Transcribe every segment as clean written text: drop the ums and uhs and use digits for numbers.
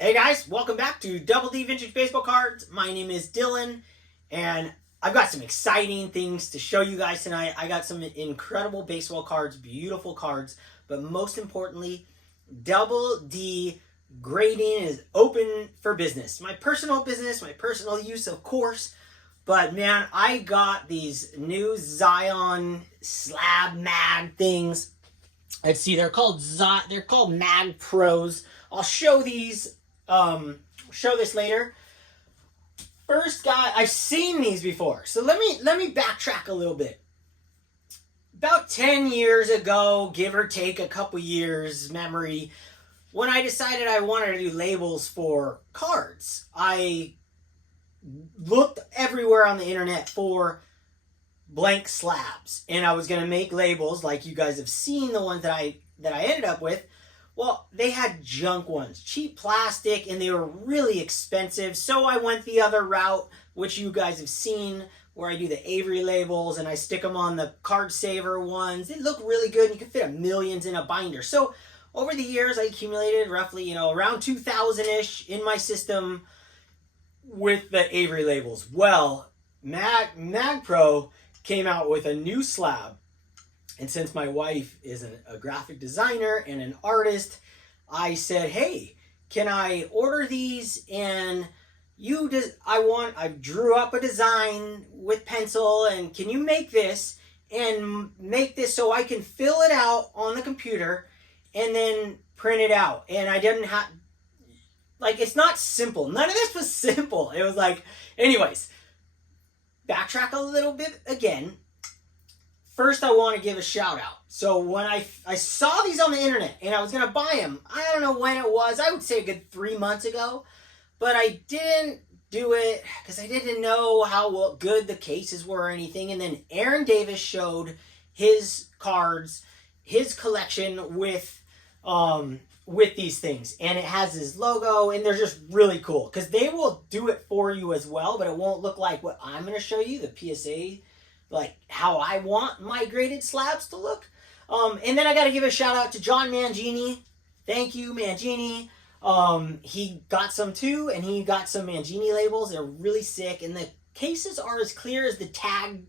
Hey guys, welcome back to DoubleD Vintage Baseball Cards. My name is Dylan, and I've got some exciting things to show you guys tonight. I got some incredible baseball cards, beautiful cards, but most importantly, DoubleD grading is open for business. My personal business, my personal use, of course, but man, I got these new Zion slab mag things. Let's see, they're called Mag Pros. I'll show these. Show this later. First guy, I've seen these before, so let me backtrack a little bit. About 10 years ago, give or take a couple years memory, when I decided I wanted to do labels for cards, I looked everywhere on the internet for blank slabs, and I was going to make labels like you guys have seen the ones that I ended up with. Well, they had junk ones, cheap plastic, and they were really expensive. So I went the other route, which you guys have seen, where I do the Avery labels and I stick them on the card saver ones. They look really good. You can fit millions in a binder. So over the years, I accumulated roughly, around 2,000-ish in my system with the Avery labels. Well, Mag Pro came out with a new slab. And since my wife is a graphic designer and an artist, I said, hey, can I order these? And I drew up a design with pencil, and can you make this and make this so I can fill it out on the computer and then print it out? And I didn't have, it's not simple. None of this was simple. It was anyways, backtrack a little bit again. First, I want to give a shout out. So when I saw these on the internet and I was going to buy them, I don't know when it was. I would say a good 3 months ago. But I didn't do it because I didn't know how good the cases were or anything. And then Aaron Davis showed his cards, his collection with these things. And it has his logo, and they're just really cool. Because they will do it for you as well, but it won't look like what I'm going to show you, the PSA, how I want my graded slabs to look. And then I got to give a shout out to John Mangini. Thank you, Mangini. He got some too, and he got some Mangini labels. They're really sick, and the cases are as clear as the tag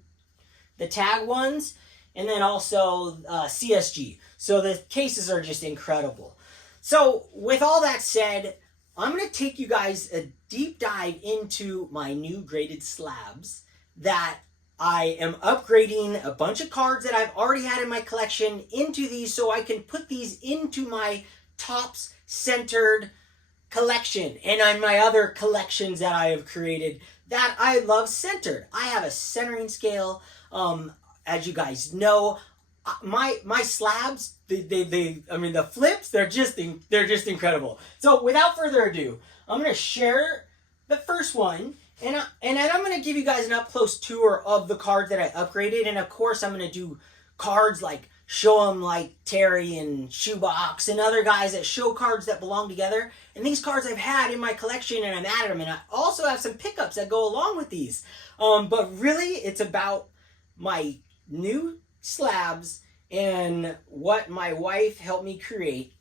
ones, and then also CSG. So the cases are just incredible. So with all that said, I'm going to take you guys a deep dive into my new graded slabs that I am upgrading a bunch of cards that I've already had in my collection into these so I can put these into my Topps centered collection and on my other collections that I have created that I love centered. I have a centering scale. As you guys know, my slabs, the flips, they're just incredible. So without further ado, I'm going to share the first one. And then I'm going to give you guys an up-close tour of the cards that I upgraded. And, of course, I'm going to do cards show them like Terry and Shoebox and other guys that show cards that belong together. And these cards I've had in my collection, and I've added them. And I also have some pickups that go along with these. But really, it's about my new slabs and what my wife helped me create.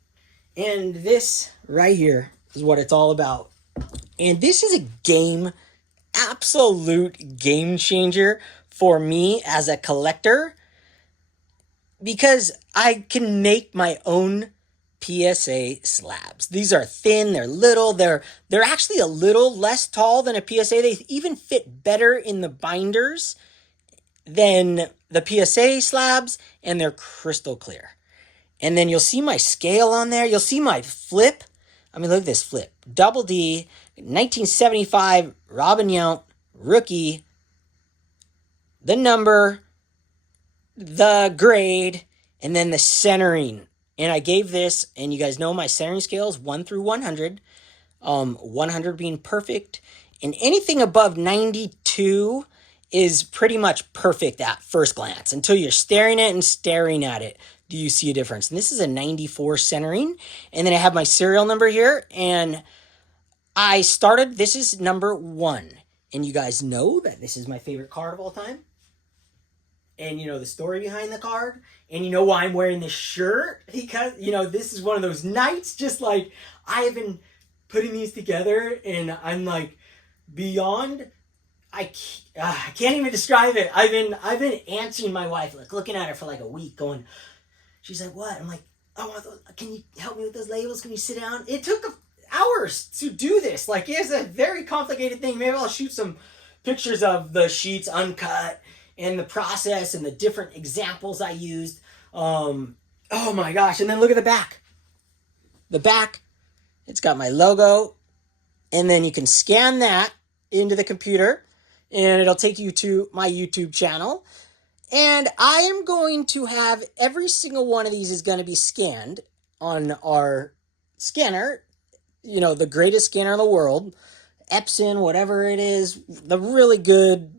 And this right here is what it's all about. And this is a absolute game changer for me as a collector, because I can make my own PSA slabs. These are thin, they're little, they're actually a little less tall than a PSA. They even fit better in the binders than the PSA slabs, and they're crystal clear. And then you'll see my scale on there. You'll see my flip. Look at this flip. DoubleD, 1975, Robin Yount, rookie, the number, the grade, and then the centering. And I gave this, and you guys know my centering scale is 1 through 100, 100 being perfect, and anything above 92 is pretty much perfect at first glance. Until you're staring at it, do you see a difference? And this is a 94 centering, and then I have my serial number here, and this is number 1. And you guys know that this is my favorite card of all time. And you know the story behind the card. And you know why I'm wearing this shirt? Because, this is one of those nights, just like I have been putting these together, and I'm like beyond. I can't even describe it. I've been answering my wife, like looking at her for like a week, going. She's like, "What?" I'm like, "I want those. Can you help me with those labels? Can you sit down?" It took hours to do this. Like, it's a very complicated thing. Maybe I'll shoot some pictures of the sheets uncut and the process and the different examples I used. Oh my gosh! And then look at the back. The back, it's got my logo, and then you can scan that into the computer, and it'll take you to my YouTube channel. And I am going to have every single one of these is going to be scanned on our scanner, you know, the greatest scanner in the world, Epson, whatever it is, the really good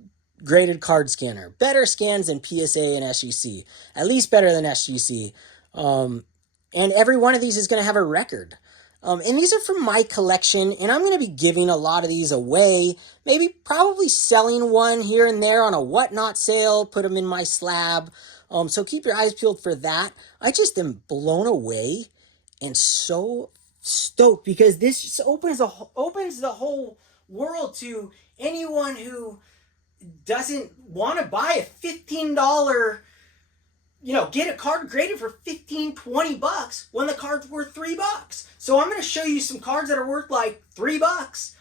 graded card scanner. Better scans than PSA and SGC, at least better than SGC. And every one of these is going to have a record. And these are from my collection, and I'm going to be giving a lot of these away. Maybe probably selling one here and there on a whatnot sale, put them in my slab. So keep your eyes peeled for that. I just am blown away and so stoked because this just opens the whole world to anyone who doesn't want to buy a $15, get a card graded for $15-20 when the card's worth $3. So I'm going to show you some cards that are worth like $3,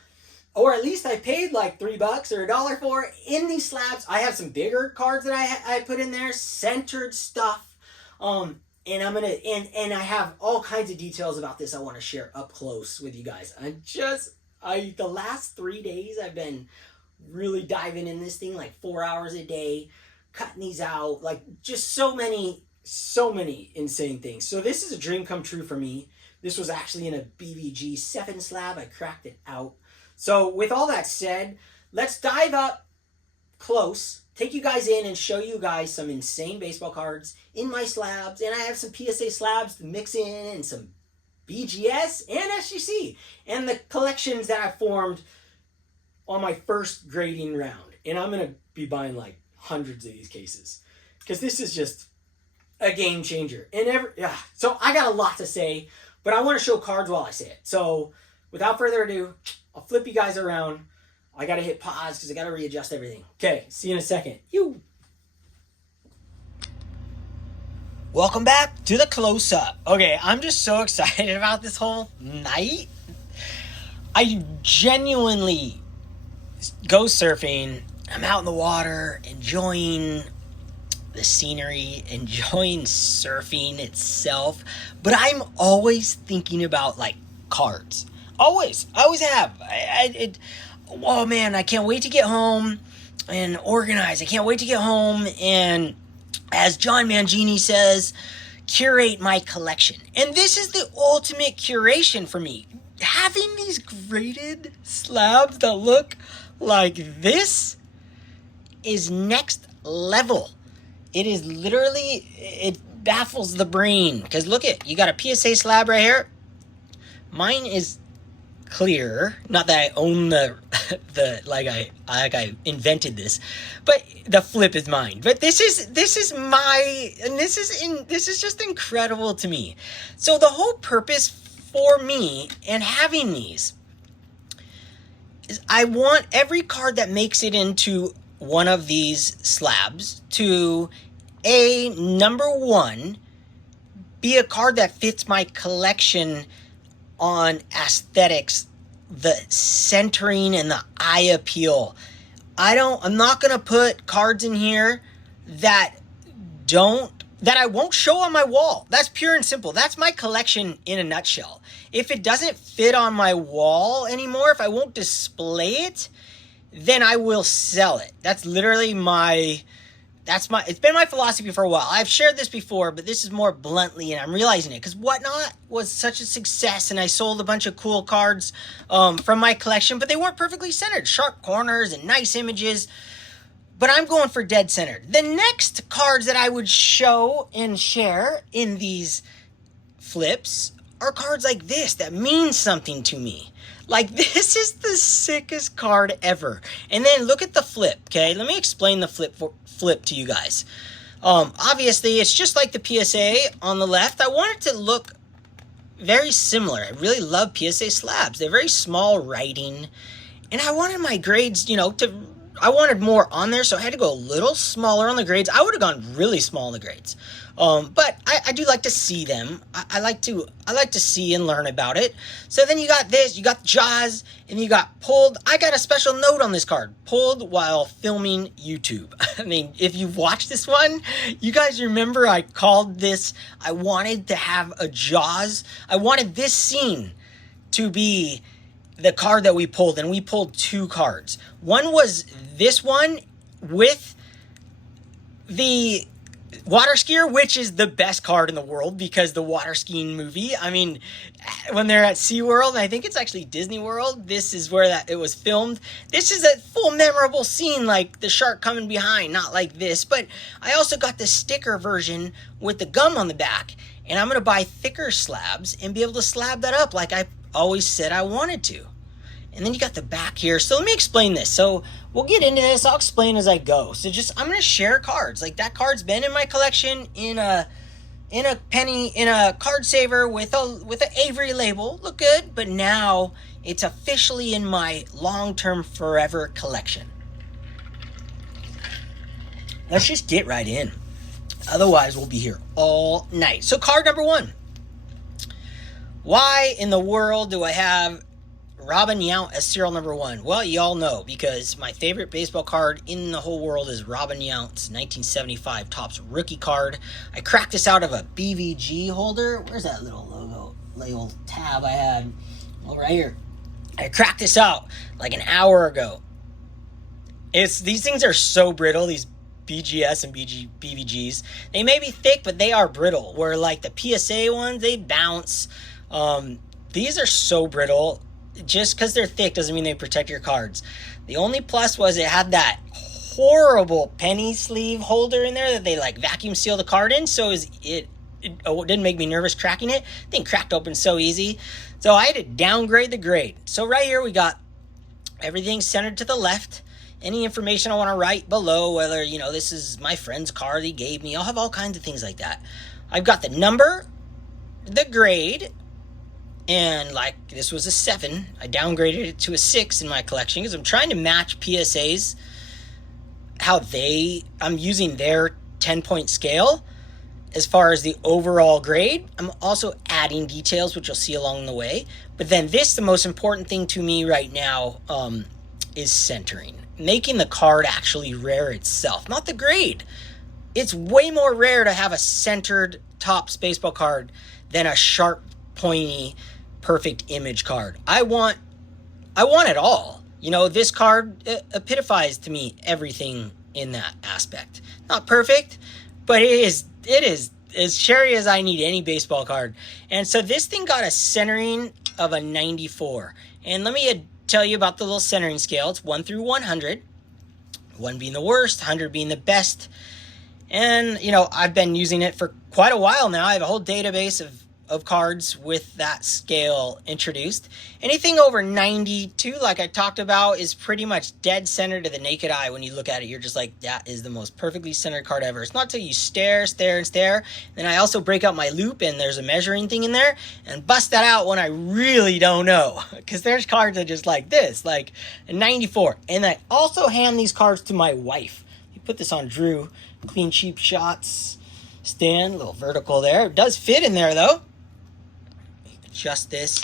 or at least I paid like $3 or $1 for in these slabs. I have some bigger cards that I put in there, centered stuff. And I'm going to, and I have all kinds of details about this I want to share up close with you guys. The last 3 days I've been really diving in this thing like 4 hours a day, cutting these out, like just so many insane things. So this is a dream come true for me. This was actually in a BVG 7 slab. I cracked it out. So with all that said, let's dive up close, take you guys in and show you guys some insane baseball cards in my slabs. And I have some PSA slabs to mix in and some BGS and SGC and the collections that I formed on my first grading round. And I'm going to be buying like hundreds of these cases because this is just a game changer. So I got a lot to say, but I want to show cards while I say it. So without further ado, I'll flip you guys around. I got to hit pause because I got to readjust everything. Okay, see you in a second. Welcome back to the close-up. Okay, I'm just so excited about this whole night. I genuinely go surfing. I'm out in the water, enjoying the scenery, enjoying surfing itself. But I'm always thinking about, like, cards. Always. I always have. Oh, man, I can't wait to get home and organize. I can't wait to get home and, as John Mangini says, curate my collection. And this is the ultimate curation for me. Having these graded slabs that look like this is next level. It is literally, it baffles the brain. Because look you got a PSA slab right here. Mine is clear. Not that I own the I invented this, but the flip is mine. But this is just incredible to me. So the whole purpose for me and having these is I want every card that makes it into one of these slabs to number one, be a card that fits my collection on aesthetics, the centering and the eye appeal. I'm not going to put cards in here that I won't show on my wall. That's pure and simple. That's my collection in a nutshell. If it doesn't fit on my wall anymore, if I won't display it, then I will sell it. That's literally it's been my philosophy for a while. I've shared this before, but this is more bluntly, and I'm realizing it because Whatnot was such a success, and I sold a bunch of cool cards from my collection, but they weren't perfectly centered. Sharp corners and nice images, but I'm going for dead centered. The next cards that I would show and share in these flips are cards like this that mean something to me. Like, this is the sickest card ever. And then look at the flip, okay? Let me explain the flip to you guys. Obviously, it's just like the PSA on the left. I want it to look very similar. I really love PSA slabs. They're very small writing, and I wanted my grades, I wanted more on there, so I had to go a little smaller on the grades. I would have gone really small on the grades, but I do like to see them. I like to see and learn about it. So then you got this, you got Jaws, and you got pulled. I got a special note on this card, pulled while filming YouTube. I mean, if you've watched this one, you guys remember I called this, I wanted to have a Jaws. I wanted this scene to be the card that we pulled, and we pulled two cards. One was this one with the water skier, which is the best card in the world because the water skiing movie, I mean, when they're at SeaWorld, I think it's actually Disney World, this is where it was filmed. This is a full memorable scene, like the shark coming behind, not like this. But I also got the sticker version with the gum on the back, and I'm going to buy thicker slabs and be able to slab that up like I always said I wanted to. And then you got the back here. So let me explain this. So we'll get into this. I'll explain as I go. So I'm going to share cards. Like that card's been in my collection in a card saver with an Avery label. Look good. But now it's officially in my long-term forever collection. Let's just get right in. Otherwise, we'll be here all night. So card number 1. Why in the world do I have Robin Yount as serial number 1? Well, y'all know, because my favorite baseball card in the whole world is Robin Yount's 1975 Topps rookie card. I cracked this out of a BVG holder. Where's that little logo, little tab I had? Oh, right here. I cracked this out like an hour ago. These things are so brittle, these BGS and BVGs. They may be thick, but they are brittle. Where like the PSA ones, they bounce. These are so brittle. Just because they're thick doesn't mean they protect your cards. The only plus was it had that horrible penny sleeve holder in there that they like vacuum seal the card in, so it didn't make me nervous cracking it. The thing cracked open so easy. So I had to downgrade the grade. So right here we got everything centered to the left. Any information I want to write below, whether, this is my friend's card he gave me. I'll have all kinds of things like that. I've got the number, the grade, and like this was a 7. I downgraded it to a 6 in my collection because I'm trying to match PSA's, I'm using their 10-point scale as far as the overall grade. I'm also adding details, which you'll see along the way. But then the most important thing to me right now is centering. Making the card actually rare itself, not the grade. It's way more rare to have a centered Topps baseball card than a sharp, pointy, perfect image card. I want it all. This card epitomizes to me everything in that aspect. Not perfect, but it is as cherry as I need any baseball card. And so this thing got a centering of a 94. And let me tell you about the little centering scale. It's 1 through 100. 1 being the worst, 100 being the best. And, I've been using it for quite a while now. I have a whole database of cards with that scale introduced. Anything over 92, like I talked about, is pretty much dead center to the naked eye. When you look at it, you're just like, that is the most perfectly centered card ever. It's not till you stare. Then I also break out my loop, and there's a measuring thing in there, and bust that out when I really don't know. Because there's cards that just like this, like a 94. And I also hand these cards to my wife. You put this on Drew. Clean cheap shots stand, a little vertical there. It does fit in there, though. Adjust this.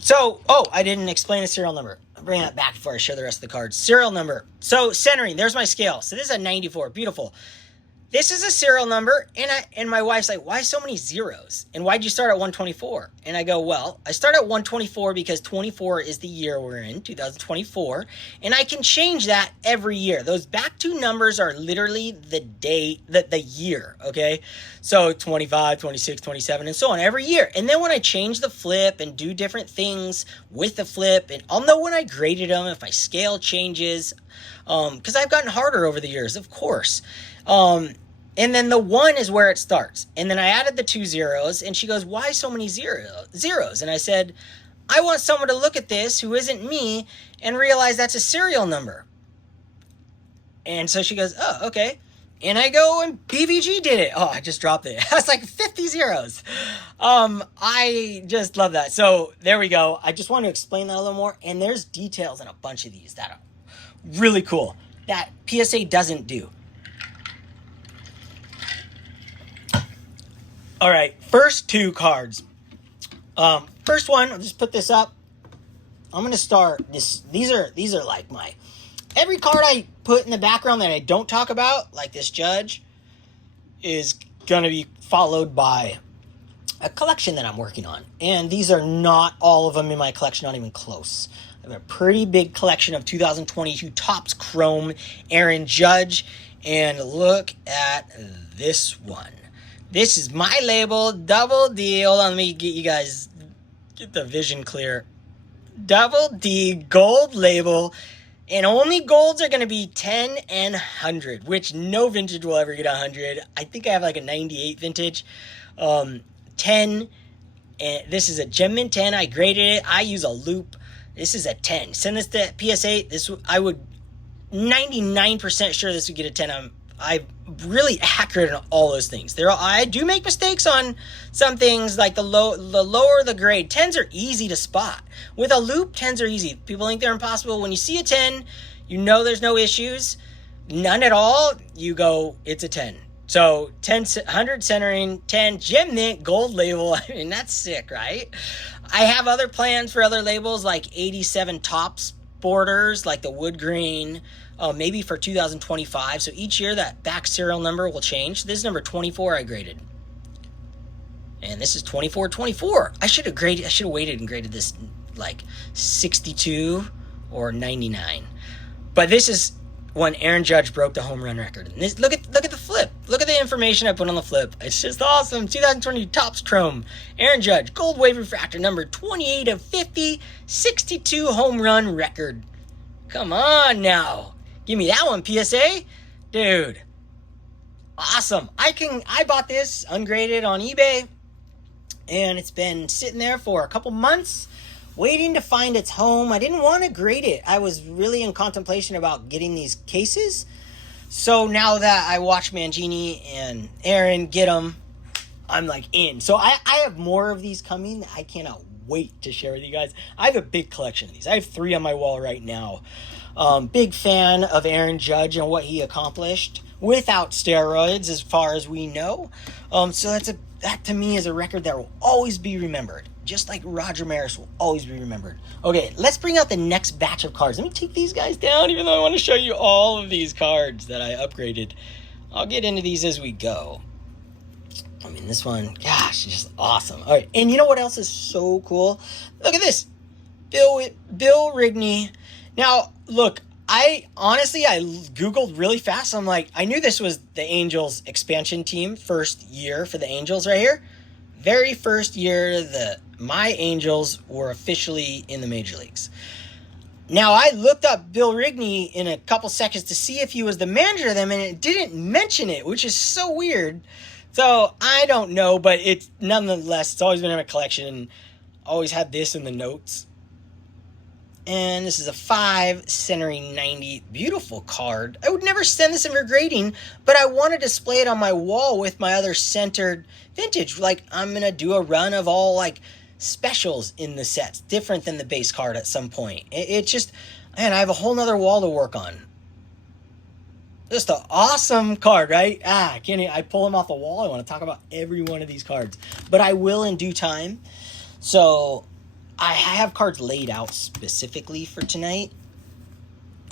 So, I didn't explain the serial number. I'll bring that back before I show the rest of the cards. Serial number. So, centering. There's my scale. So, this is a 94. Beautiful. This is a serial number, and my wife's like, why so many zeros? And why'd you start at 124? And I go, well, I start at 124 because 24 is the year we're in, 2024, and I can change that every year. Those back two numbers are literally the day, the year, okay? So 25, 26, 27, and so on every year. And then when I change the flip and do different things with the flip, and I'll know when I graded them, if my scale changes, because I've gotten harder over the years, of course. And then the 1 is where it starts. And then I added the 2 zeros, and she goes, why so many zeros? And I said, I want someone to look at this who isn't me and realize that's a serial number. And so she goes, oh, okay. And I go and BVG did it. Oh, I just dropped it. That's like 50 zeros. I just love that. So there we go. I just want to explain that a little more. And there's details in a bunch of these that are really cool that PSA doesn't do. All right, first two cards. First one, I'll just put this up. I'm gonna start this. These are like my every card I put in the background that I don't talk about, like this Judge, is gonna be followed by a collection that I'm working on. And these are not all of them in my collection, not even close. I have a pretty big collection of 2022 Topps Chrome Aaron Judge. And look at this one. This is my label, DoubleD. Hold on, let me get you guys, get the vision clear. DoubleD gold label. And only golds are going to be 10 and 100, which no vintage will ever get 100. I think I have like a 98 vintage. 10, and this is a Gem Mint 10. I graded it. I use a loop. This is a 10. Send this to PSA. This I would 99% sure this would get a 10. I'm really accurate on all those things. I do make mistakes on some things, like the lower the grade. 10s are easy to spot. With a loop, 10s are easy. People think they're impossible. When you see a 10, you know there's no issues. None at all. You go, it's a 10. So 10, 100 centering, 10 Gem Mint gold label. I mean, that's sick, right? I have other plans for other labels, like 87 Topps borders, like the wood grain. Maybe for 2025. So each year that back serial number will change. This is number 24 I graded. And this is 2424. I should have waited and graded this like 62 or 99. But this is when Aaron Judge broke the home run record. And this, look at the flip. Look at the information I put on the flip. It's just awesome. 2020 Topps Chrome Aaron Judge gold wave refractor number 28 of 50, 62 home run record. Come on now. Give me that one, PSA. Dude. Awesome. I bought this ungraded on eBay, and it's been sitting there for a couple months waiting to find its home. I didn't want to grade it. I was really in contemplation about getting these cases. So now that I watched Mangini and Aaron get them, I'm like in. So I have more of these coming. I cannot wait to share with you guys. I have a big collection of these. I have 3 on my wall right now. Big fan of Aaron Judge and what he accomplished without steroids, as far as we know. So that to me is a record that will always be remembered, just like Roger Maris will always be remembered. Okay, let's bring out the next batch of cards. Let me take these guys down, even though I want to show you all of these cards that I upgraded. I'll get into these as we go. I mean, this one, gosh, is just awesome. All right, and you know what else is so cool? Look at this, Bill Rigney. Now, look, I Googled really fast. I'm like, I knew this was the Angels expansion team, first year for the Angels right here. Very first year my Angels were officially in the major leagues. Now, I looked up Bill Rigney in a couple seconds to see if he was the manager of them, and it didn't mention it, which is so weird. So, I don't know, but it's nonetheless, it's always been in my collection. Always had this in the notes. And this is a 5 centering 90. Beautiful card. I would never send this in for grading, but I want to display it on my wall with my other centered vintage. Like, I'm going to do a run of all, like, specials in the sets, different than the base card at some point. It's just, man, I have a whole nother wall to work on. Just an awesome card, right? I pull them off the wall. I want to talk about every one of these cards, but I will in due time. So I have cards laid out specifically for tonight,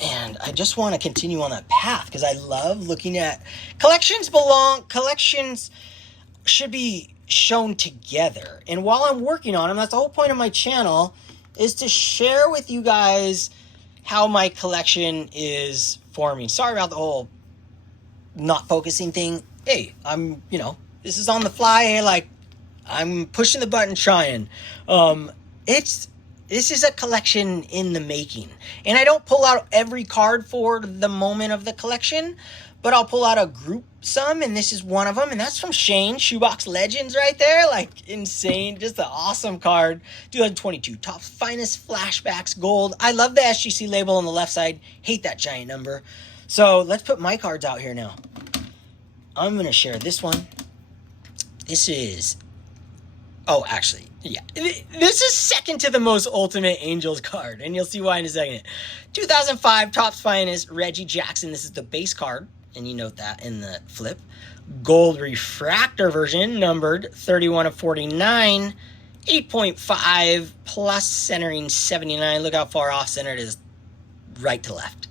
and I just want to continue on that path because I love looking at collections should be shown together. And while I'm working on them, that's the whole point of my channel, is to share with you guys how my collection is forming. Sorry about the whole not focusing thing. Hey, this is on the fly. Hey, like, I'm pushing the button trying. This is a collection in the making. And I don't pull out every card for the moment of the collection, but I'll pull out a group some, and this is one of them, and that's from Shane, Shoebox Legends right there. Like, insane. Just an awesome card. 2022 Topps Finest Flashbacks Gold. I love the SGC label on the left side. Hate that giant number. So let's put my cards out here now. I'm going to share this one. This is... Oh, actually, yeah. This is second to the most ultimate Angels card, and you'll see why in a second. 2005 Topps Finest Reggie Jackson. This is the base card, and you note that in the flip. Gold refractor version, numbered 31 of 49, 8.5 plus centering 79. Look how far off center it is, right to left.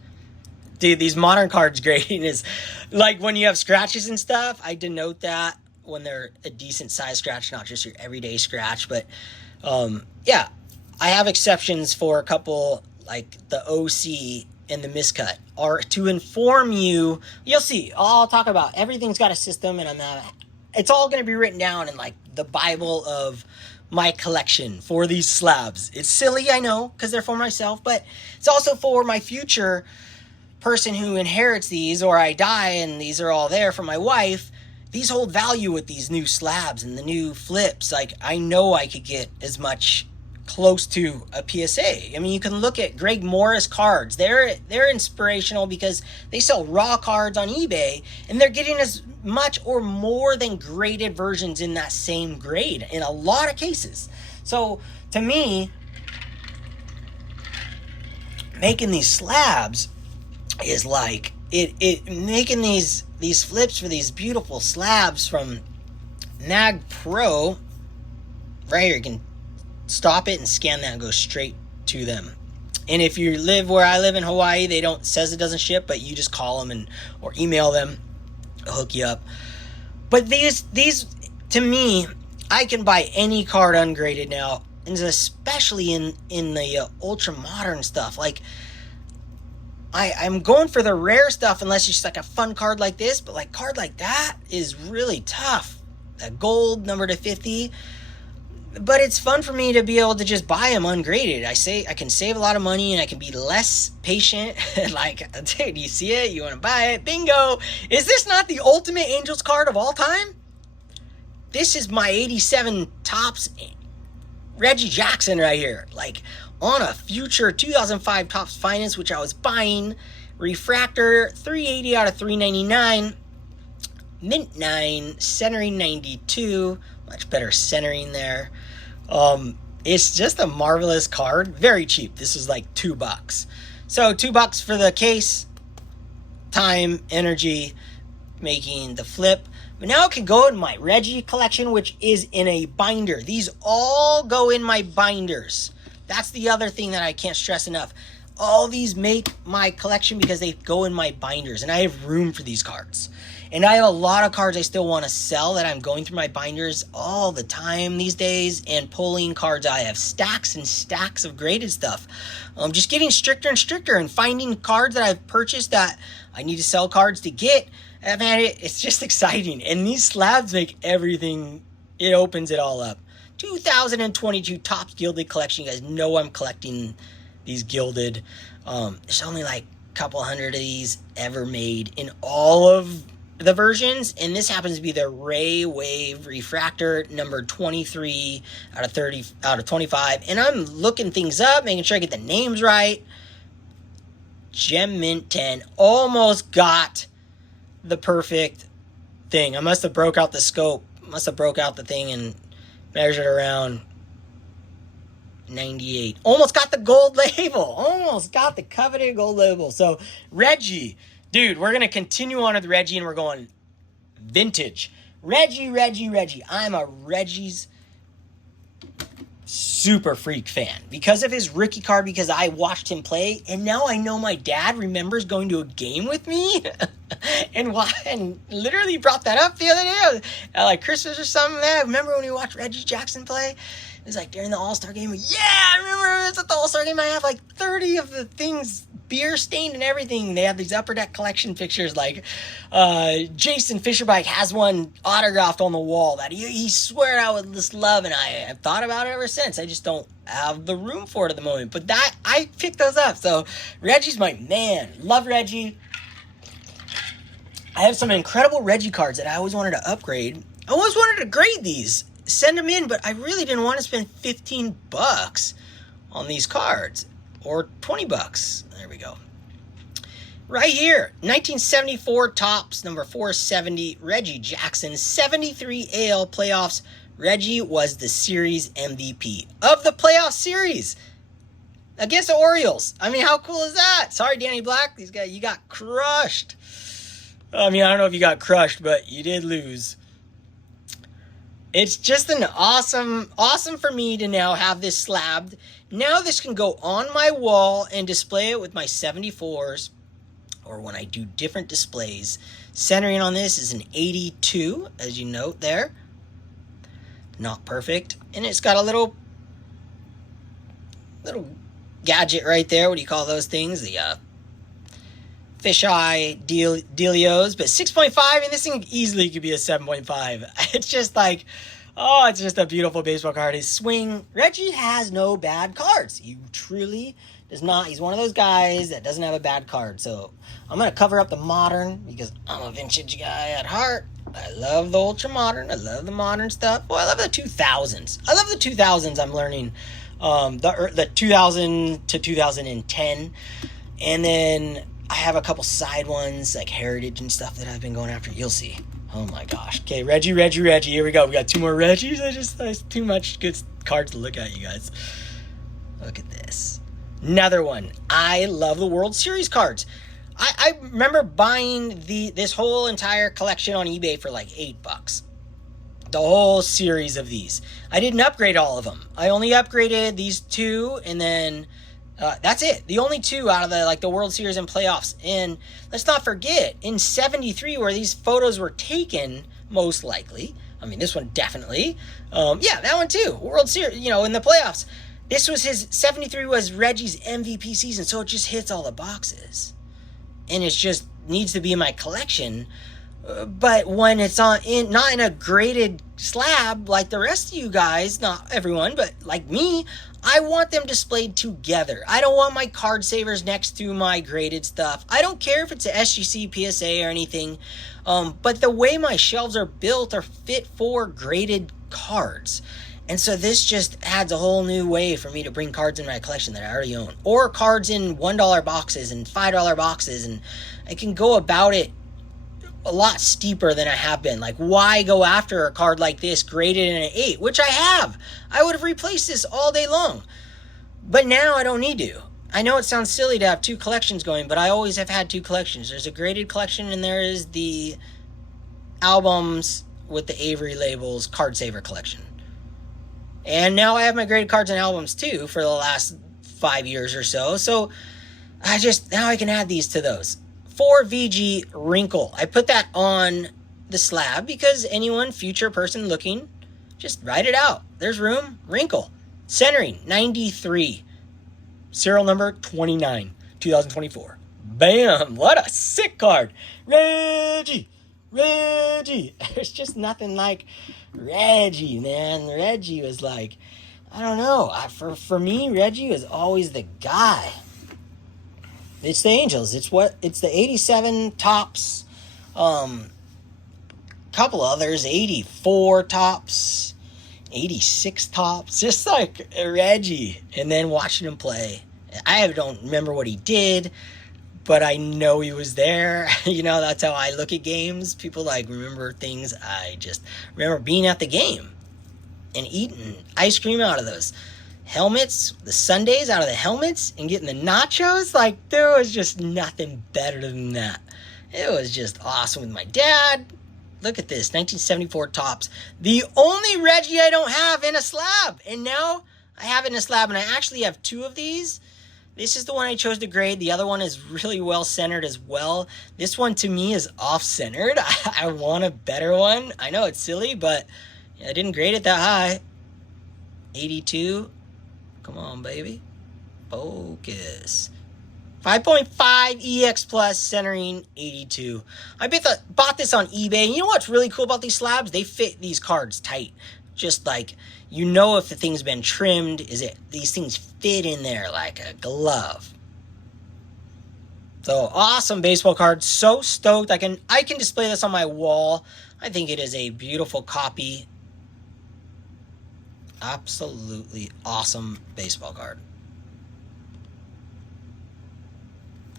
Dude, these modern cards grading is like when you have scratches and stuff. I denote that when they're a decent size scratch, not just your everyday scratch. But yeah, I have exceptions for a couple, like the OC and the miscut, are to inform you. You'll see, I'll talk about everything's got a system, and it's all going to be written down in like the Bible of my collection for these slabs. It's silly, I know, because they're for myself, but it's also for my future person who inherits these, or I die and these are all there for my wife. These hold value with these new slabs and the new flips. Like, I know I could get as much close to a PSA. I mean, you can look at Greg Morris cards. They're inspirational because they sell raw cards on eBay, and they're getting as much or more than graded versions in that same grade in a lot of cases. So to me, making these slabs is like it making these flips for these beautiful slabs from Mag Pro. Right here, you can stop it and scan that and go straight to them. And if you live where I live in Hawaii, says it doesn't ship, but you just call them or email them, they'll hook you up. But these to me, I can buy any card ungraded now, and especially in the ultra modern stuff. Like, I'm going for the rare stuff unless it's just like a fun card like this, but like card like that is really tough. That gold number to 50. But it's fun for me to be able to just buy them ungraded. I can save a lot of money, and I can be less patient. Like, dude, you see it? You want to buy it? Bingo! Is this not the ultimate Angels card of all time? This is my 87 Topps Reggie Jackson right here. Like, on a future 2005 Topps Finest, which I was buying. Refractor, 380 out of 399. Mint 9, centering 92. Much better centering there. It's just a marvelous card. Very cheap. This is like $2. So $2 for the case. Time, energy, making the flip. But now it can go in my Reggie collection, which is in a binder. These all go in my binders. That's the other thing that I can't stress enough. All these make my collection because they go in my binders, and I have room for these cards. And I have a lot of cards I still want to sell that I'm going through my binders all the time these days and pulling cards. I have stacks and stacks of graded stuff. I'm just getting stricter and stricter and finding cards that I've purchased that I need to sell cards to get. Man, it's just exciting. And these slabs make everything, it opens it all up. 2022 Topps Gilded Collection. You guys know I'm collecting these gilded. There's only like a couple hundred of these ever made in all of the versions, and this happens to be the Ray Wave Refractor number 23 out of 25. And I'm looking things up, making sure I get the names right. Gem Mint 10. Almost got the perfect thing. I must have broke out the scope. Must have broke out the thing and measured around 98. Almost got the gold label. Almost got the coveted gold label. So Reggie, dude, we're going to continue on with Reggie, and we're going vintage. Reggie. I'm a Reggie's super freak fan because of his rookie card, because I watched him play, and now I know my dad remembers going to a game with me and literally brought that up the other day, like Christmas or something. I remember when we watched Reggie Jackson play. It was like during the All-Star game. Yeah, I remember it was at the All-Star game. I have like 30 of the things beer stained and everything. They have these Upper Deck collection pictures. Like Jason Fisherbike has one autographed on the wall that he swore out with this love, and I have thought about it ever since. I just don't have the room for it at the moment. But that, I picked those up. So Reggie's my man. Love Reggie. I have some incredible Reggie cards that I always wanted to upgrade. I always wanted to grade these, send them in, but I really didn't want to spend $15 on these cards, or $20. There we go. Right here, 1974 Topps, number 470, Reggie Jackson, 73 AL playoffs. Reggie was the series MVP of the playoff series against the Orioles. I mean, how cool is that? Sorry, Danny Black, these guys, you got crushed. I mean, I don't know if you got crushed, but you did lose. It's just an awesome for me to now have this slabbed. Now this can go on my wall and display it with my 74s, or when I do different displays. Centering on this is an 82, as you note there. Not perfect. And it's got a little gadget right there. What do you call those things? The fisheye dealios. But 6.5, and this thing easily could be a 7.5. It's just like, oh, it's just a beautiful baseball card. His swing, Reggie has no bad cards. He truly does not. He's one of those guys that doesn't have a bad card. So I'm going to cover up the modern because I'm a vintage guy at heart. I love the ultra modern. I love the modern stuff. Well, I love the 2000s. I love the 2000s. I'm learning the 2000 to 2010. And then I have a couple side ones like Heritage and stuff that I've been going after. You'll see. Oh my gosh. Okay, Reggie. Here we go. We got two more Reggies. There's too much good cards to look at, you guys. Look at this. Another one. I love the World Series cards. I remember buying this whole entire collection on eBay for like $8. The whole series of these. I didn't upgrade all of them. I only upgraded these two, and then that's it. The only two out of the World Series and playoffs. And let's not forget, in 73, where these photos were taken, most likely. I mean, this one definitely. Yeah, that one too. World Series, in the playoffs. This was 73 was Reggie's MVP season, so it just hits all the boxes. And it just needs to be in my collection. But when it's not in a graded slab like the rest of you guys, not everyone, but like me, I want them displayed together. I don't want my card savers next to my graded stuff. I don't care if it's a SGC, PSA, or anything. But the way my shelves are built are fit for graded cards. And so this just adds a whole new way for me to bring cards in my collection that I already own. Or cards in $1 boxes and $5 boxes. And I can go about it a lot steeper than I have been. Like, why go after a card like this graded in an 8, which I have? I would have replaced this all day long. But now I don't need to. I know it sounds silly to have two collections going, but I always have had two collections. There's a graded collection, and there is the albums with the Avery labels card saver collection. And now I have my graded cards and albums too for the last 5 years or so. So now I can add these to those. 4 VG Wrinkle. I put that on the slab because anyone, future person looking, just write it out. There's room. Wrinkle. Centering, 93. Serial number 29, 2024. Bam! What a sick card. Reggie! There's just nothing like Reggie, man. Reggie was like, I don't know. For me, Reggie was always the guy. It's the Angels. It's the 87 Topps. Couple others, 84 Topps, 86 Topps. Just like Reggie. And then watching him play. I don't remember what he did, but I know he was there. That's how I look at games. People remember things. I just remember being at the game and eating ice cream out of those helmets, the sundaes out of the helmets, and getting the nachos. There was just nothing better than that. It was just awesome with my dad. Look at this, 1974 Topps. The only Reggie I don't have in a slab. And now I have it in a slab, and I actually have two of these. This is the one I chose to grade. The other one is really well centered as well. This one to me is off-centered. I want a better one. I know it's silly, but I didn't grade it that high. 82. Come on, baby. Focus. 5.5 EX Plus, centering 82. I bought this on eBay. And you know what's really cool about these slabs? They fit these cards tight. Just if the thing's been trimmed, these things fit in there like a glove. So awesome baseball card. So stoked. I can display this on my wall. I think it is a beautiful copy. Absolutely awesome baseball card.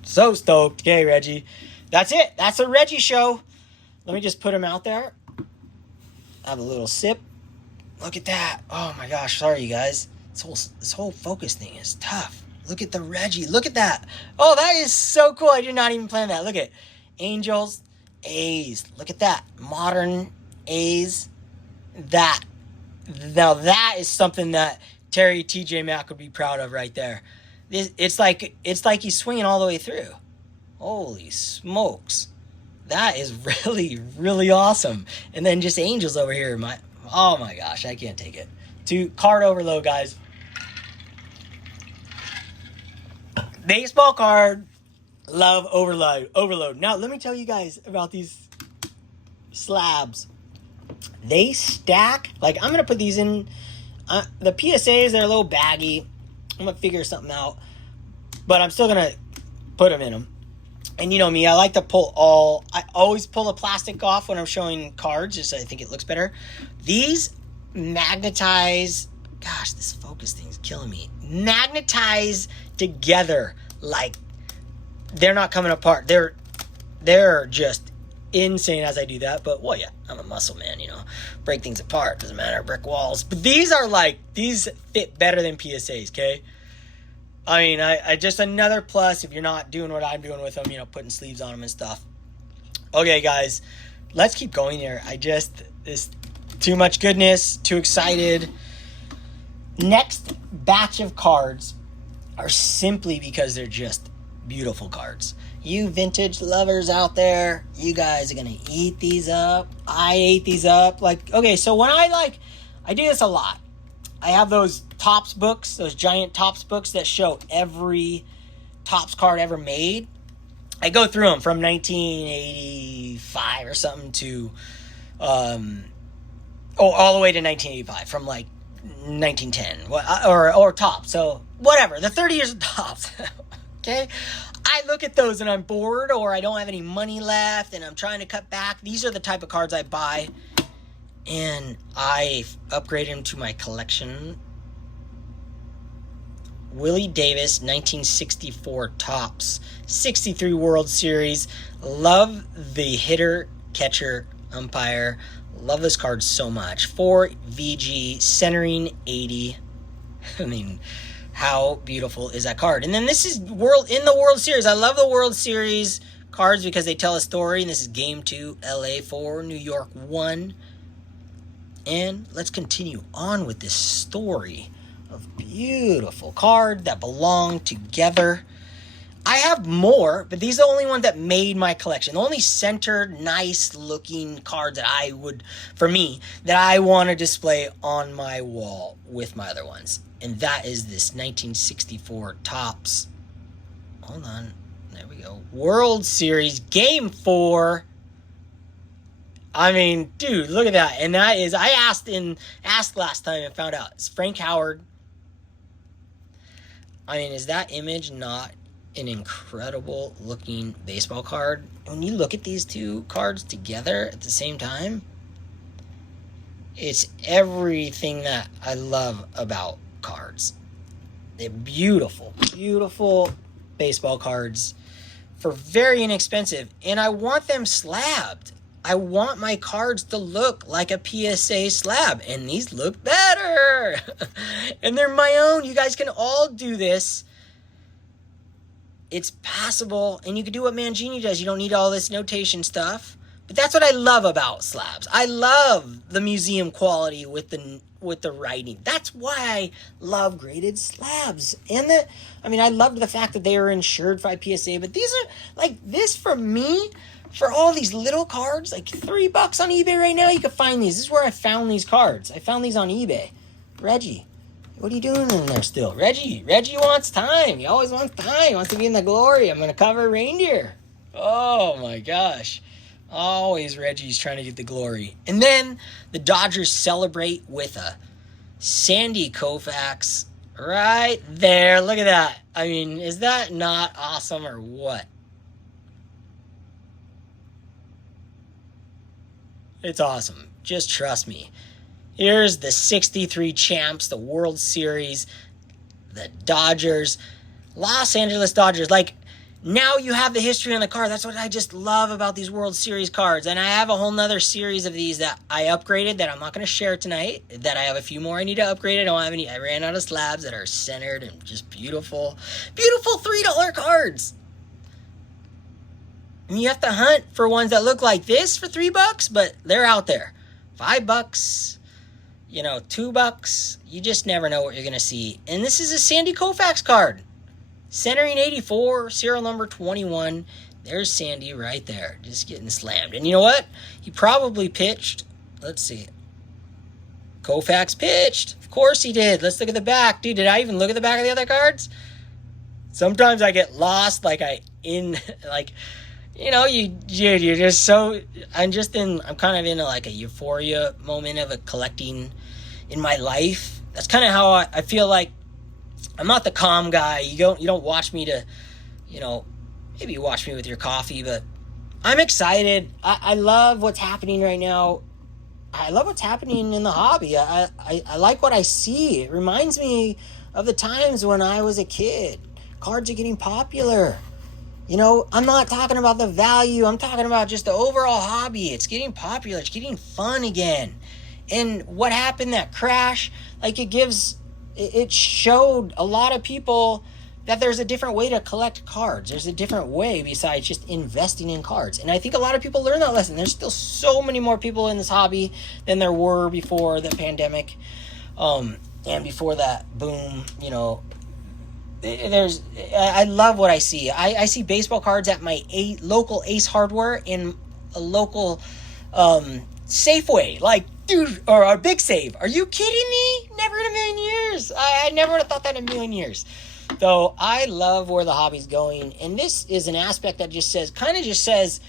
So stoked. Okay, Reggie. That's it. That's a Reggie show. Let me just put him out there. Have a little sip. Look at that. Oh my gosh. Sorry, you guys. This whole focus thing is tough. Look at the Reggie. Look at that. Oh, that is so cool. I did not even plan that. Look at Angels, A's. Look at that. Modern A's. That. Now that is something that Terry TJ Mack would be proud of right there. It's like he's swinging all the way through. Holy smokes. That is really, really awesome. And then just Angels over here. Oh my gosh, I can't take it. To card overload, guys. Baseball card, love overload. Now, let me tell you guys about these slabs. They stack. Like, I'm going to put these in. The PSAs, they're a little baggy. I'm going to figure something out. But I'm still going to put them in them. And you know me, I like to I always pull the plastic off when I'm showing cards, just so I think it looks better. These magnetize, gosh, this focus thing's killing me. Magnetize together, like they're not coming apart. They're just insane as I do that. But well, yeah, I'm a muscle man, you know. Break things apart, doesn't matter. Brick walls. But these fit better than PSAs, okay? I mean, I just another plus if you're not doing what I'm doing with them, you know, putting sleeves on them and stuff. Okay, guys, let's keep going here. This too much goodness, too excited. Next batch of cards are simply because they're just beautiful cards. You vintage lovers out there, you guys are going to eat these up. I ate these up. Like, okay, so when I do this a lot. I have those Topps books, those giant Topps books that show every Topps card ever made. I go through them from 1985 or something to, all the way to 1985, from like 1910 or Topps. So whatever, the 30 years of Topps. Okay, I look at those and I'm bored, or I don't have any money left and I'm trying to cut back. These are the type of cards I buy. And I upgraded him to my collection. Willie Davis, 1964 Topps, 63 World Series. Love the hitter, catcher, umpire. Love this card so much. 4 VG, centering 80. I mean, how beautiful is that card? And then this is in the World Series. I love the World Series cards because they tell a story. And this is Game 2, LA 4, New York 1. And let's continue on with this story of beautiful card that belong together. I have more, but these are the only ones that made my collection. The only centered, nice-looking cards that I want to display on my wall with my other ones. And that is this 1964 Topps. Hold on. There we go. World Series Game 4. I mean, dude, look at that. And that is, I asked last time and found out. It's Frank Howard. I mean, is that image not an incredible looking baseball card? When you look at these two cards together at the same time, it's everything that I love about cards. They're beautiful, beautiful baseball cards for very inexpensive. And I want them slabbed. I want my cards to look like a PSA slab, and these look better. And they're my own. You guys can all do this. It's possible, and you can do what Mangini does. You don't need all this notation stuff. But that's what I love about slabs. I love the museum quality with the writing. That's why I love graded slabs. And I loved the fact that they are insured by PSA, but these are like this for me. For all these little cards, like $3 on eBay right now, you can find these. This is where I found these cards. I found these on eBay. Reggie, what are you doing in there still? Reggie wants time. He always wants time. He wants to be in the glory. I'm going to cover reindeer. Oh, my gosh. Always Reggie's trying to get the glory. And then the Dodgers celebrate with a Sandy Koufax right there. Look at that. I mean, is that not awesome or what? It's awesome. Just trust me. Here's the 63 champs, the World Series, the Dodgers, Los Angeles Dodgers. Like, now you have the history on the card. That's what I just love about these World Series cards. And I have a whole nother series of these that I upgraded that I'm not going to share tonight. That I have a few more I need to upgrade. I don't have any. I ran out of slabs that are centered and just beautiful. Beautiful $3 cards. And you have to hunt for ones that look like this for $3, but they're out there. $5, you know, $2. You just never know what you're going to see. And this is a Sandy Koufax card. Centering 84, serial number 21. There's Sandy right there, just getting slammed. And you know what? He probably pitched. Let's see. Koufax pitched. Of course he did. Let's look at the back. Dude, did I even look at the back of the other cards? Sometimes I get lost, you know, you're just so, I'm kind of in like a euphoria moment of a collecting in my life. That's kind of how I feel like. I'm not the calm guy. You don't watch me to, you know, maybe you watch me with your coffee, but I'm excited. I love what's happening right now. I love what's happening in the hobby. I like what I see. It reminds me of the times when I was a kid. Cards are getting popular. You know, I'm not talking about the value. I'm talking about just the overall hobby. It's getting popular. It's getting fun again. And what happened, that crash, like it showed a lot of people that there's a different way to collect cards. There's a different way besides just investing in cards. And I think a lot of people learn that lesson. There's still so many more people in this hobby than there were before the pandemic. And before that boom, you know, I love what I see. I see baseball cards at my local Ace Hardware in a local Safeway, like, dude, or a Big Save. Are you kidding me? Never in a million years. I never would have thought that in a million years. So I love where the hobby's going, and this is an aspect that just says,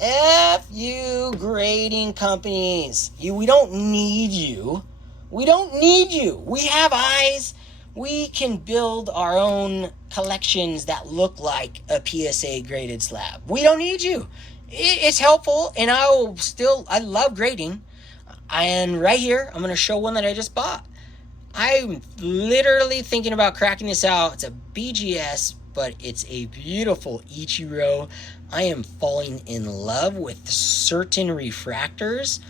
F you grading companies. We don't need you. We don't need you. We have eyes. We can build our own collections that look like a PSA graded slab. We don't need you. It's helpful, and I love grading. And right here, I'm going to show one that I just bought. I'm literally thinking about cracking this out. It's a BGS, but it's a beautiful Ichiro. I am falling in love with certain refractors.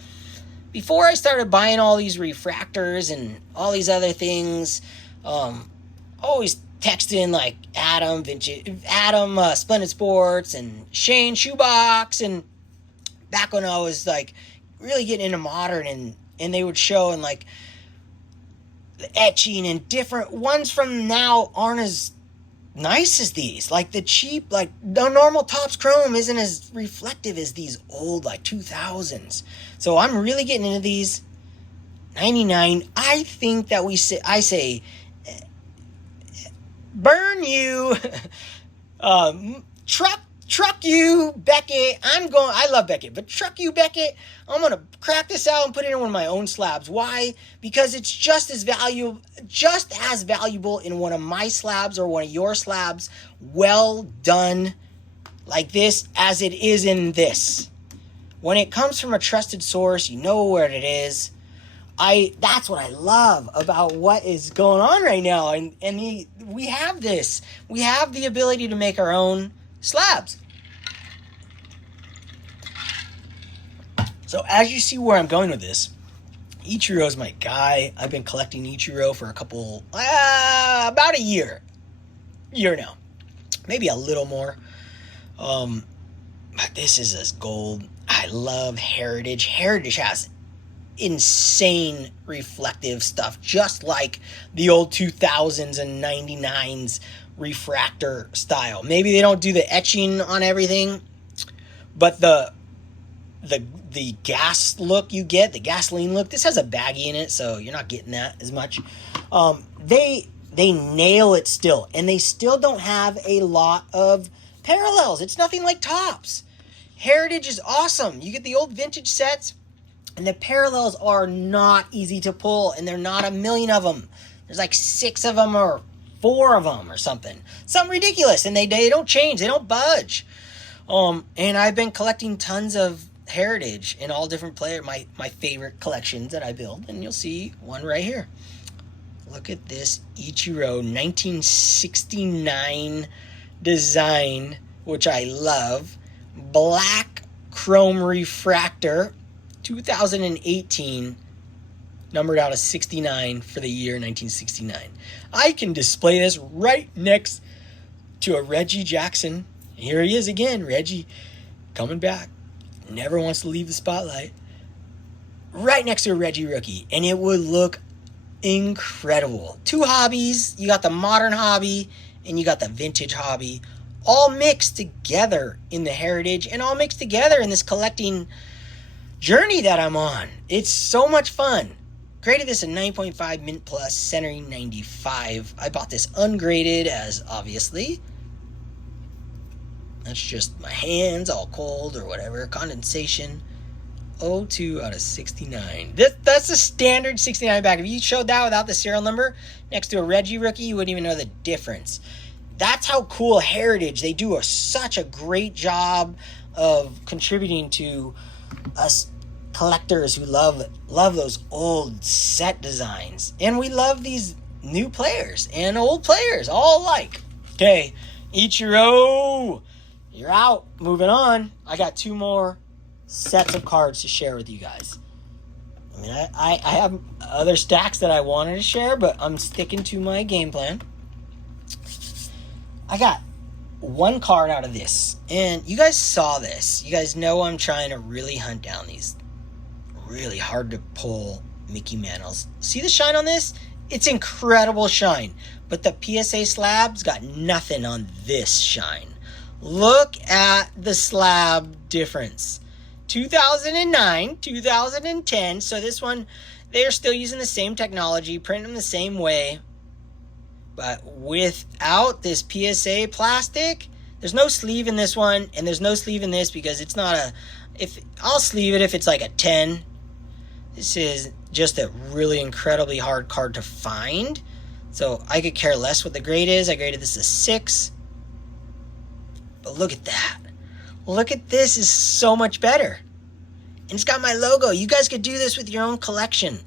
Before I started buying all these refractors and all these other things, always texting like Adam, Splendid Sports, and Shane Shoebox, and back when I was like really getting into modern, and they would show and like the etching and different ones from now aren't as nice as these. Like the cheap, like the normal Topps Chrome isn't as reflective as these old like 2000s. So I'm really getting into these. 99. I think that I say burn you, truck you, Beckett. I love Beckett, but truck you, Beckett. I'm going to crack this out and put it in one of my own slabs. Why? Because it's just as valuable in one of my slabs or one of your slabs, well done like this, as it is in this. When it comes from a trusted source, you know where it is. That's what I love about what is going on right now. And we have this. We have the ability to make our own slabs. So as you see where I'm going with this, Ichiro's my guy. I've been collecting Ichiro for about a year now. Maybe a little more. But this is as gold. I love Heritage. Heritage has insane reflective stuff, just like the old 2000s and 99s refractor style. Maybe they don't do the etching on everything, but the gas look you get, the gasoline look, this has a baggie in it, so you're not getting that as much. They nail it still, and they still don't have a lot of parallels. It's nothing like Topps. Heritage is awesome. You get the old vintage sets, and the parallels are not easy to pull, and they're not a million of them. There's like 6 of them or 4 of them or something. Something ridiculous, and they don't change. They don't budge. And I've been collecting tons of Heritage in all different my favorite collections that I build, and you'll see one right here. Look at this Ichiro 1969 design, which I love. Black chrome refractor, 2018, numbered out of 69 for the year 1969. I can display this right next to a Reggie Jackson. Here he is again, Reggie, coming back. Never wants to leave the spotlight. Right next to a Reggie rookie, and it would look incredible. Two hobbies. You got the modern hobby and you got the vintage hobby, all mixed together in the heritage and all mixed together in this collecting journey that I'm on. It's so much fun. Graded this a 9.5 mint plus, centering 95. I bought this ungraded, as obviously that's just my hands all cold or whatever. Condensation. 02 out of 69. That's a standard 69 back. If you showed that without the serial number next to a Reggie rookie, you wouldn't even know the difference. That's how cool Heritage. They do such a great job of contributing to us collectors who love those old set designs. And we love these new players and old players all alike. Okay, Ichiro, you're out. Moving on. I got two more sets of cards to share with you guys. I mean, I have other stacks that I wanted to share, but I'm sticking to my game plan. I got one card out of this, and you guys saw this. You guys know I'm trying to really hunt down these really hard to pull Mickey Mantles. See the shine on this? It's incredible shine, but the PSA slab's got nothing on this shine. Look at the slab difference. 2009, 2010. So this one, they're still using the same technology, printing them the same way. But without this PSA plastic, there's no sleeve in this one, and there's no sleeve in this because it's not a... I'll sleeve it if it's like a 10. This is just a really incredibly hard card to find. So I could care less what the grade is. I graded this a 6. But look at that. Look at this, is so much better. And it's got my logo. You guys could do this with your own collection.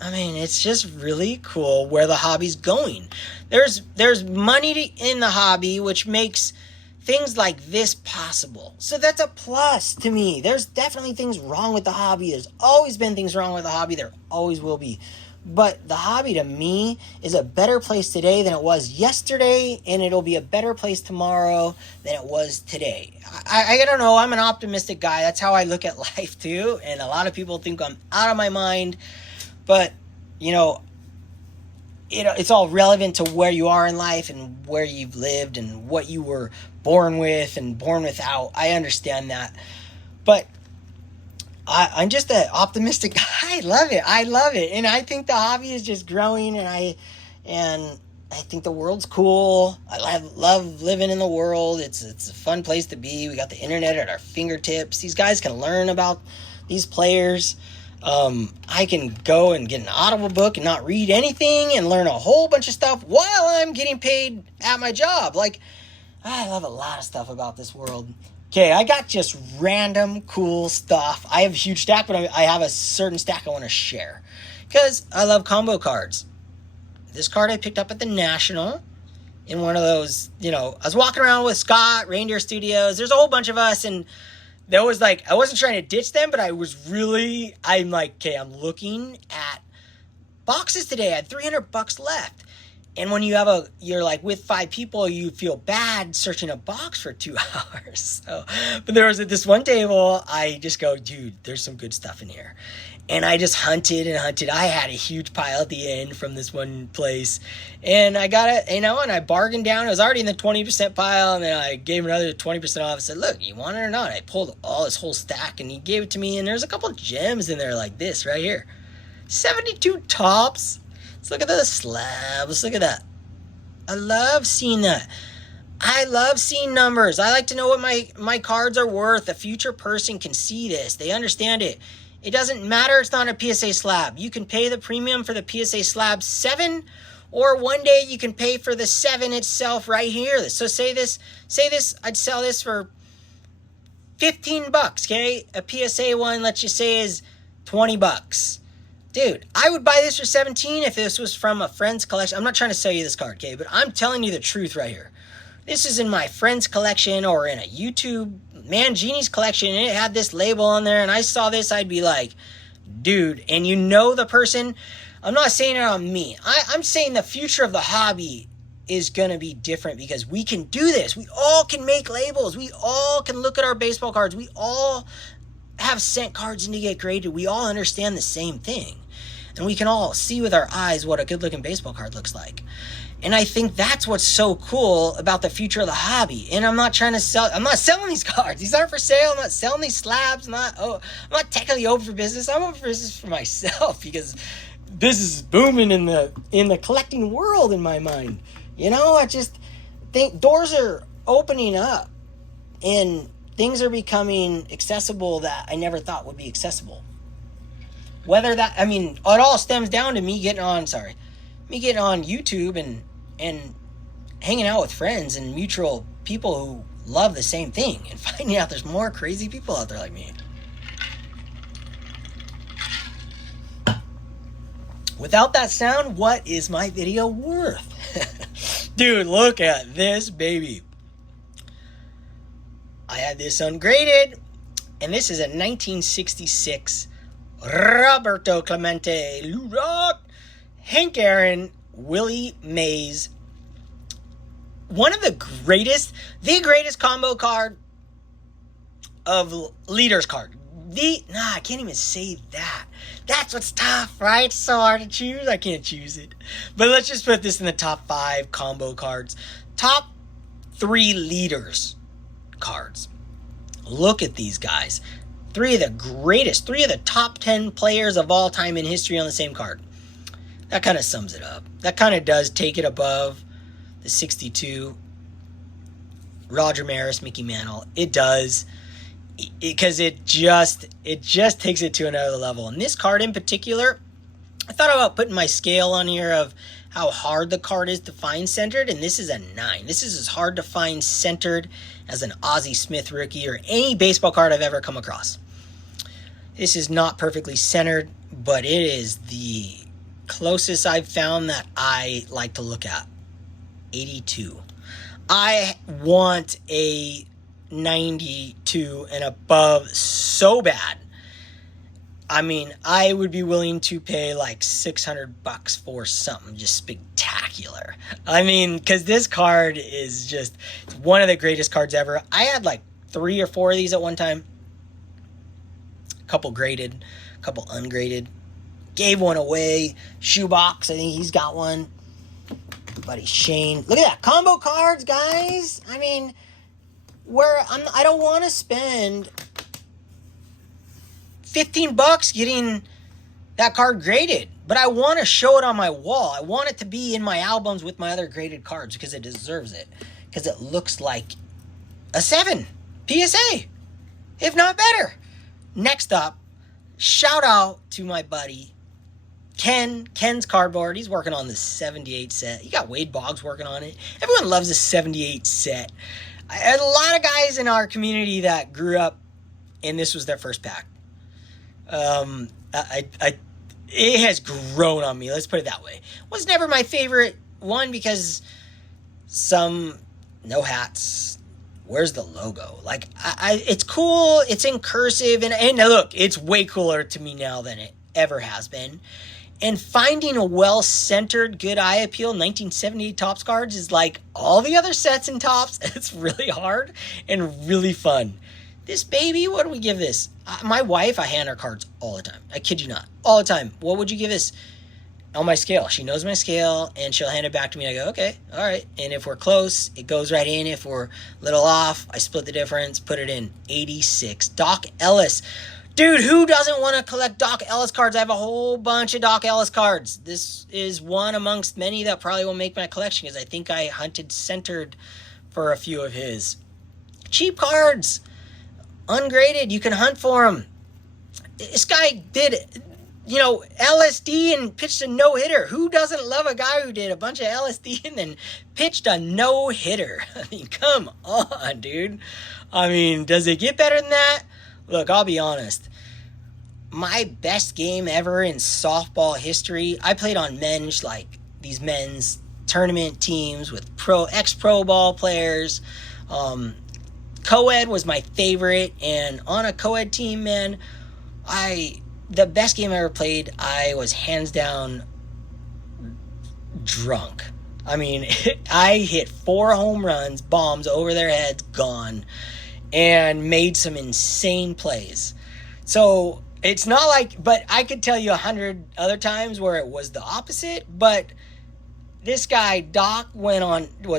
I mean, it's just really cool where the hobby's going. There's money in the hobby, which makes things like this possible. So that's a plus to me. There's definitely things wrong with the hobby. There's always been things wrong with the hobby. There always will be. But the hobby, to me, is a better place today than it was yesterday, and it'll be a better place tomorrow than it was today. I don't know. I'm an optimistic guy. That's how I look at life, too. And a lot of people think I'm out of my mind. But, it's all relevant to where you are in life and where you've lived and what you were born with and born without. I understand that. But I'm just an optimistic guy. I love it. And I think the hobby is just growing, and I think the world's cool. I love living in the world. It's a fun place to be. We got the internet at our fingertips. These guys can learn about these players. I can go and get an Audible book and not read anything and learn a whole bunch of stuff while I'm getting paid at my job. Like, I love a lot of stuff about this world. Okay, I got just random cool stuff. I have a huge stack, but I have a certain stack I want to share because I love combo cards. This card I picked up at the National in one of those, I was walking around with Scott, Reindeer Studios. There's a whole bunch of us, and there was I wasn't trying to ditch them, but I'm looking at boxes today. I had $300 left. And when you're like with 5 people, you feel bad searching a box for 2 hours. So, but there was at this one table, I just go, dude, there's some good stuff in here. And I just hunted and hunted. I had a huge pile at the end from this one place. And I got it, and I bargained down. It was already in the 20% pile, and then I gave him another 20% off. I said, look, you want it or not? I pulled all this whole stack, and he gave it to me. And there's a couple of gems in there like this right here. 72 tops. Let's look at the slab. Let's look at that. I love seeing that. I love seeing numbers. I like to know what my cards are worth. A future person can see this. They understand it. It doesn't matter. It's not a PSA slab. You can pay the premium for the PSA slab 7, or one day you can pay for the 7 itself right here. So say this, I'd sell this for $15, okay? A PSA one, let's just say, is $20. Dude, I would buy this for 17 if this was from a friend's collection. I'm not trying to sell you this card, okay? But I'm telling you the truth right here. This is in my friend's collection or in a YouTube Mangini's collection, and it had this label on there, and I saw this, I'd be like, dude, and you know the person. I'm not saying it on me. I'm saying the future of the hobby is going to be different because we can do this. We all can make labels. We all can look at our baseball cards. We all have sent cards in to get graded. We all understand the same thing. And we can all see with our eyes what a good-looking baseball card looks like. And I think that's what's so cool about the future of the hobby. And I'm not selling these cards. These aren't for sale. I'm not selling these slabs. I'm not technically open for business. I'm open for business for myself because business is booming in the collecting world in my mind. You know, I just think doors are opening up and things are becoming accessible that I never thought would be accessible. It all stems down to me getting on YouTube and hanging out with friends and mutual people who love the same thing and finding out there's more crazy people out there like me. Without that sound, what is my video worth? Dude, look at this baby. I had this ungraded, and this is a 1966 Roberto Clemente, Lou Rock, Hank Aaron, Willie Mays. One of the greatest combo card of leaders card. I can't even say that. That's what's tough, right? It's so hard to choose. I can't choose it. But let's just put this in the top 5 combo cards. Top 3 leaders cards. Look at these guys. 3 of the greatest, 3 of the top 10 players of all time in history on the same card. That kind of sums it up. That kind of does take it above the 62. Roger Maris, Mickey Mantle. It does. Because it just takes it to another level. And this card in particular, I thought about putting my scale on here of how hard the card is to find centered, and this is a 9. This is as hard to find centered as an Ozzie Smith rookie or any baseball card I've ever come across. This is not perfectly centered, but it is the closest I've found that I like to look at. 82. I want a 92 and above so bad. I mean, I would be willing to pay like $600 for something just spectacular. I mean, because this card is just one of the greatest cards ever. I had like 3 or 4 of these at one time. A couple graded, a couple ungraded. Gave one away. Shoebox, I think he's got one. Buddy Shane. Look at that. Combo cards, guys. I mean, I don't want to spend $15 getting that card graded, but I want to show it on my wall. I want it to be in my albums with my other graded cards because it deserves it, because it looks like a 7 PSA, if not better. Next up, shout out to my buddy Ken's Cardboard. He's working on this 78 set. You got Wade Boggs working on it. Everyone loves a 78 set. I had a lot of guys in our community that grew up and this was their first pack. It has grown on me. Let's put it that way. Was never my favorite one because no hats. Where's the logo? Like, it's cool. It's in cursive. And look, it's way cooler to me now than it ever has been. And finding a well-centered, good eye appeal 1978 Topps cards is like all the other sets in Topps. It's really hard and really fun. This baby, what do we give this? My wife, I hand her cards all the time. I kid you not. All the time. What would you give this? On my scale. She knows my scale, and she'll hand it back to me. I go, okay, all right. And if we're close, it goes right in. If we're a little off, I split the difference, put it in. 86. Doc Ellis. Dude, who doesn't want to collect Doc Ellis cards? I have a whole bunch of Doc Ellis cards. This is one amongst many that probably won't make my collection because I think I hunted centered for a few of his. Cheap cards. Ungraded. You can hunt for them. This guy did, LSD and pitched a no-hitter. Who doesn't love a guy who did a bunch of LSD and then pitched a no-hitter? I mean, come on, dude. I mean, does it get better than that? Look, I'll be honest. my best game ever in softball history. I played on men's, like these men's tournament teams with ex-pro ball players. Co-ed was my favorite, and on a co-ed team, man, the best game I ever played, I was hands down drunk. I mean, I hit 4 home runs, bombs over their heads, gone, and made some insane plays. So it's not like, but I could tell you 100 other times where it was the opposite. But this guy, Doc, was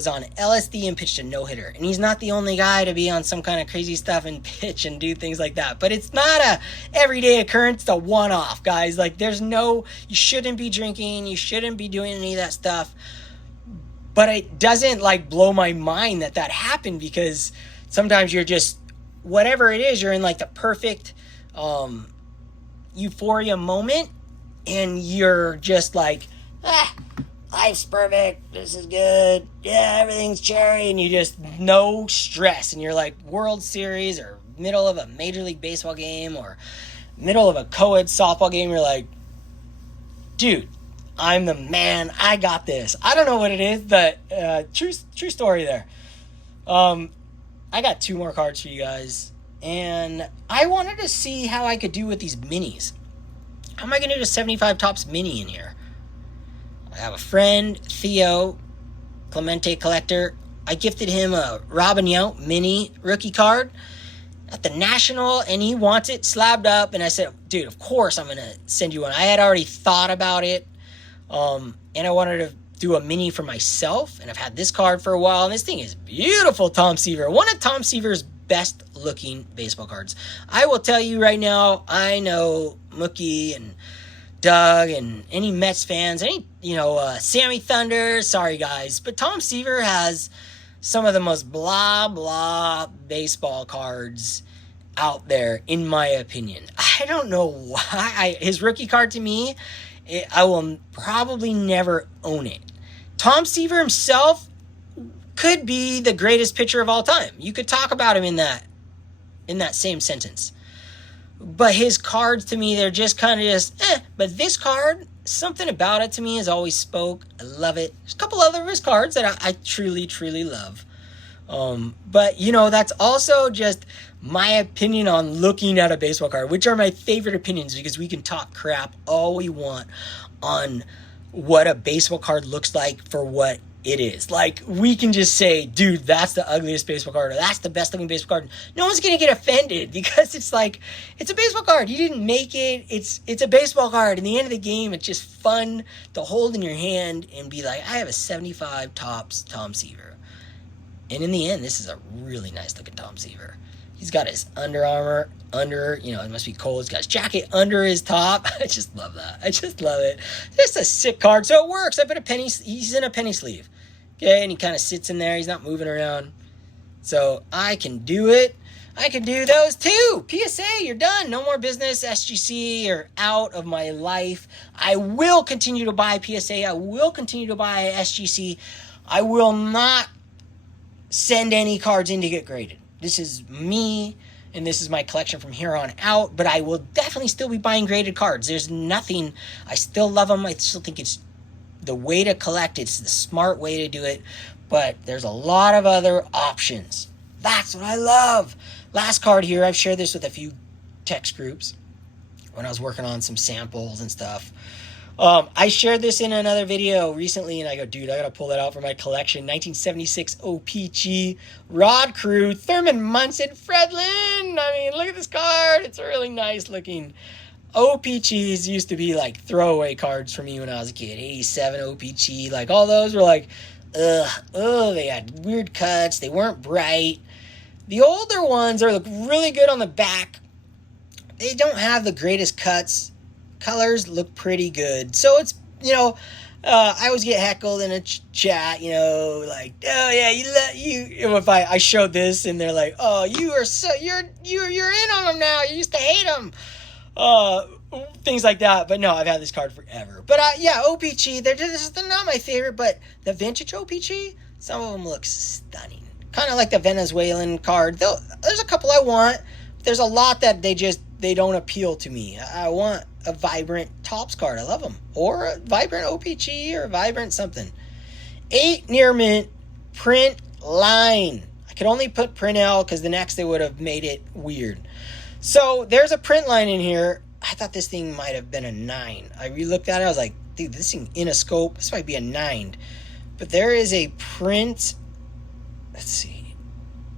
on LSD and pitched a no-hitter. And he's not the only guy to be on some kind of crazy stuff and pitch and do things like that. But it's not a everyday occurrence, it's a one-off, guys. Like, you shouldn't be drinking, you shouldn't be doing any of that stuff. But it doesn't, like, blow my mind that happened, because sometimes you're just, whatever it is, you're in, like, the perfect euphoria moment, and you're just like, life's perfect, this is good, yeah, everything's cherry, and you just, no stress, and you're like World Series or middle of a Major League Baseball game or middle of a co-ed softball game, you're like, dude, I'm the man, I got this. I don't know what it is, but true story there. I got 2 more cards for you guys, and I wanted to see how I could do with these minis. How am I going to do a 75 Topps mini in here? I have a friend, Theo, Clemente collector. I gifted him a Robin Yount mini rookie card at the National, and he wants it slabbed up, and I said, dude, of course I'm going to send you one. I had already thought about it, and I wanted to do a mini for myself, and I've had this card for a while, and this thing is beautiful. Tom Seaver, one of Tom Seaver's best looking baseball cards. I will tell you right now, I know Mookie and Doug and any Mets fans, Sammy Thunder, sorry guys, but Tom Seaver has some of the most blah blah baseball cards out there, in my opinion. I don't know why. His rookie card, to me, I will probably never own it. Tom Seaver himself could be the greatest pitcher of all time. You could talk about him in that same sentence. But his cards, to me, they're just kind of But this card, something about it to me has always spoke. I love it. There's a couple other of his cards that I truly, truly love. But, that's also just my opinion on looking at a baseball card, which are my favorite opinions, because we can talk crap all we want on what a baseball card looks like for what it is. Like, we can just say, dude, that's the ugliest baseball card, or that's the best looking baseball card. No one's going to get offended, because it's like, it's a baseball card. You didn't make it. It's a baseball card. In the end of the game, it's just fun to hold in your hand and be like, I have a 75 Topps Tom Seaver. And in the end, this is a really nice looking Tom Seaver. He's got his Under Armour it must be cold. He's got his jacket under his top. I just love that. I just love it. Just a sick card. So it works. He's in a penny sleeve. Okay, and he kind of sits in there. He's not moving around. So I can do it. I can do those too. PSA, you're done. No more business. SGC, you're out of my life. I will continue to buy PSA. I will continue to buy SGC. I will not send any cards in to get graded. This is me, and this is my collection from here on out, but I will definitely still be buying graded cards. There's nothing, I still love them. I still think it's the way to collect. It's the smart way to do it, but there's a lot of other options. That's what I love. Last card here, I've shared this with a few text groups when I was working on some samples and stuff. I shared this in another video recently, and I go, dude, I gotta pull that out for my collection. 1976 OPG Rod Crew, Thurman Munson, Fredlin. I mean, look at this card. It's a really nice looking. OPGs used to be like throwaway cards for me when I was a kid. 87 OPG, like all those were like, they had weird cuts. They weren't bright. The older ones are really good on the back. They don't have the greatest cuts. Colors look pretty good. So it's, I always get heckled in a chat, like, oh yeah, if I showed this and they're like, oh, you're in on them now. You used to hate them. Things like that. But no, I've had this card forever. But OPG, they're not my favorite, but the vintage OPG, some of them look stunning. Kind of like the Venezuelan card. There's a couple I want. There's a lot that they just they don't appeal to me. I want a vibrant Topps card. I love them. Or a vibrant OPG or a vibrant something. 8 near mint print line. I could only put print L because the next they would have made it weird. So there's a print line in here. I thought this thing might have been a 9. I re-looked at it. I was like, dude, this thing in a scope, this might be a 9. But there is a print. Let's see.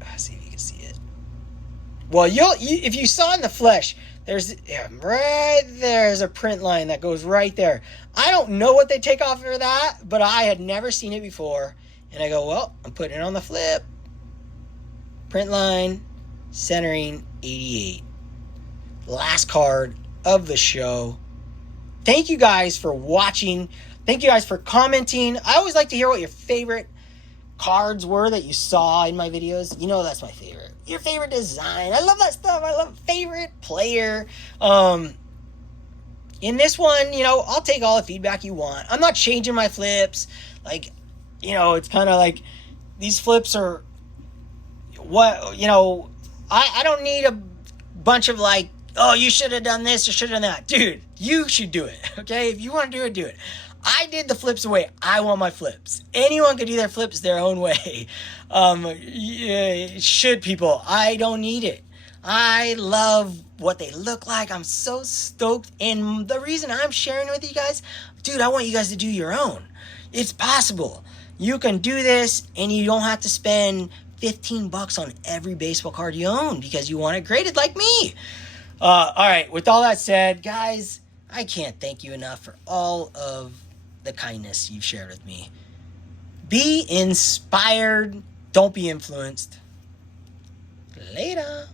Let's see if you can see it. Well, if you saw in the flesh, right there's a print line that goes right there. I don't know what they take off for that, but I had never seen it before. And I go, well, I'm putting it on the flip. Print line, centering 88. Last card of the show. Thank you guys for watching. Thank you guys for commenting. I always like to hear what your favorite cards were that you saw in my videos. You know that's my favorite. Your favorite design. I love that stuff. I love favorite player. In this one, I'll take all the feedback you want. I'm not changing my flips. Like, it's kind of like these flips are what, I don't need a bunch of like, oh, you should have done this or should have done that. Dude, you should do it, okay? If you want to do it, do it. I did the flips the way I want my flips. Anyone could do their flips their own way. Should people? I don't need it. I love what they look like. I'm so stoked. And the reason I'm sharing with you guys, dude, I want you guys to do your own. It's possible. You can do this and you don't have to spend $15 on every baseball card you own because you want it graded like me. All right, with all that said, guys, I can't thank you enough for all of the kindness you've shared with me. Be inspired. Don't be influenced. Later.